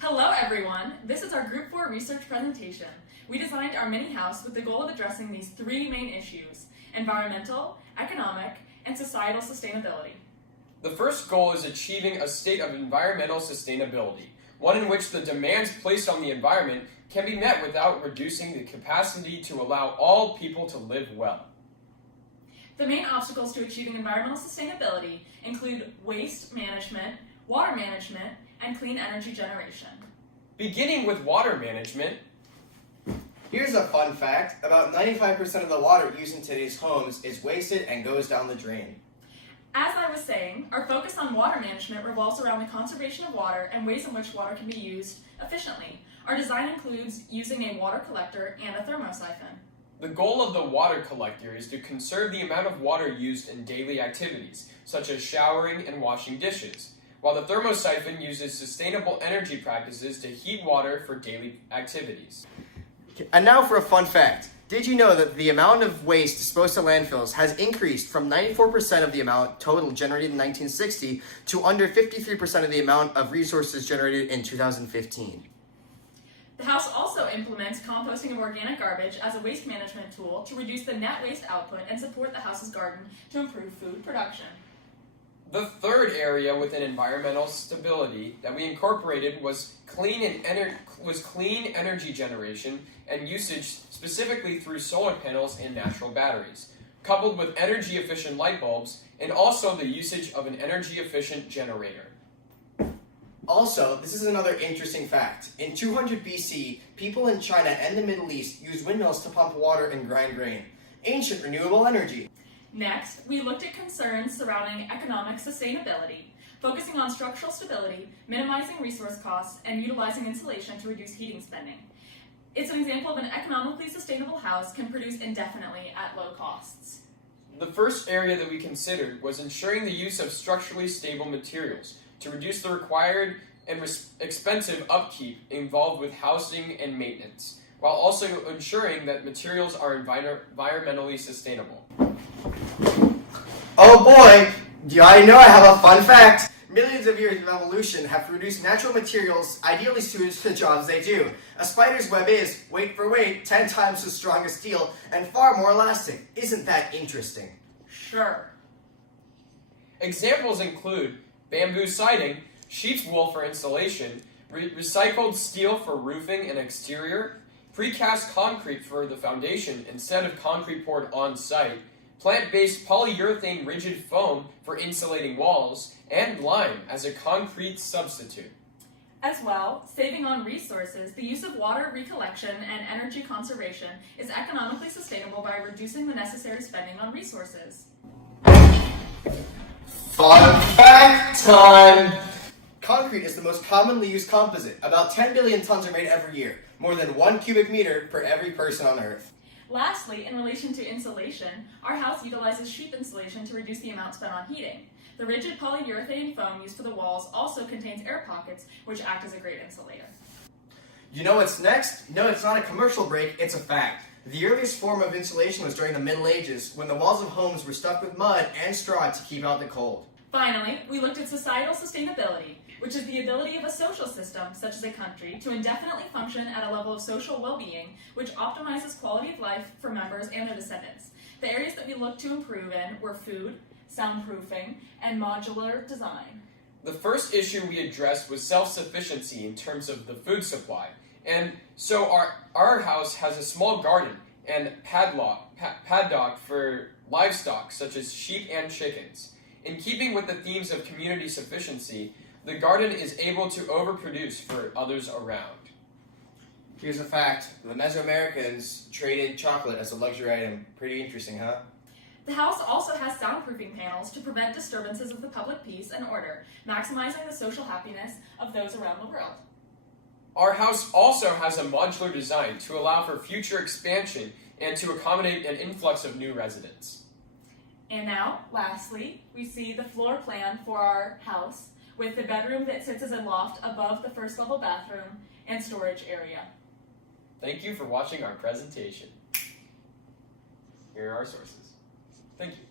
Hello everyone, this is our Group 4 research presentation. We designed our mini house with the goal of addressing these three main issues: environmental, economic, and societal sustainability. The first goal is achieving a state of environmental sustainability, one in which the demands placed on the environment can be met without reducing the capacity to allow all people to live well. The main obstacles to achieving environmental sustainability include waste management, water management, and clean energy generation. Beginning with water management, here's a fun fact: about 95% of the water used in today's homes is wasted and goes down the drain. As I was saying, our focus on water management revolves around the conservation of water and ways in which water can be used efficiently. Our design includes using a water collector and a thermosiphon. the goal of the water collector is to conserve the amount of water used in daily activities, such as showering and washing dishes, while the thermosiphon uses sustainable energy practices to heat water for daily activities. And now for a fun fact. Did you know that the amount of waste disposed to landfills has increased from 94% of the amount total generated in 1960 to under 53% of the amount of resources generated in 2015? The house also implements composting of organic garbage as a waste management tool to reduce the net waste output and support the house's garden to improve food production. The third area within environmental stability that we incorporated was clean energy generation and usage, specifically through solar panels and natural batteries, coupled with energy-efficient light bulbs, and also the usage of an energy-efficient generator. Also, this is another interesting fact. In 200 BC, people in China and the Middle East used windmills to pump water and grind grain. Ancient renewable energy. Next, we looked at concerns surrounding economic sustainability, focusing on structural stability, minimizing resource costs, and utilizing insulation to reduce heating spending. It's an example of an economically sustainable house can produce indefinitely at low costs. The first area that we considered was ensuring the use of structurally stable materials to reduce the required and expensive upkeep involved with housing and maintenance, while also ensuring that materials are environmentally sustainable. Oh boy, do I know I have a fun fact! Millions of years of evolution have produced natural materials ideally suited to the jobs they do. A spider's web is, weight for weight, 10 times as strong as steel and far more elastic. Isn't that interesting? Sure. Examples include bamboo siding, sheep's wool for insulation, recycled steel for roofing and exterior, precast concrete for the foundation instead of concrete poured on site, plant-based polyurethane rigid foam for insulating walls, and lime as a concrete substitute. As well, saving on resources, the use of water recollection and energy conservation is economically sustainable by reducing the necessary spending on resources. Fun fact time! Concrete is the most commonly used composite. About 10 billion tons are made every year, more than 1 cubic meter per every person on Earth. Lastly, in relation to insulation, our house utilizes sheep insulation to reduce the amount spent on heating. The rigid polyurethane foam used for the walls also contains air pockets, which act as a great insulator. You know what's next? No, it's not a commercial break, it's a fact. The earliest form of insulation was during the Middle Ages, when the walls of homes were stuffed with mud and straw to keep out the cold. Finally, we looked at societal sustainability, which is the ability of a social system, such as a country, to indefinitely function at a level of social well-being, which optimizes quality of life for members and their descendants. The areas that we looked to improve in were food, soundproofing, and modular design. The first issue we addressed was self-sufficiency in terms of the food supply. And so our house has a small garden and paddock for livestock, such as sheep and chickens. In keeping with the themes of community sufficiency, the garden is able to overproduce for others around. Here's a fact. The Mesoamericans traded chocolate as a luxury item. Pretty interesting, huh? The house also has soundproofing panels to prevent disturbances of the public peace and order, maximizing the social happiness of those around the world. Our house also has a modular design to allow for future expansion and to accommodate an influx of new residents. And now, lastly, we see the floor plan for our house, with the bedroom that sits as a loft above the first level bathroom and storage area. Thank you for watching our presentation. Here are our sources. Thank you.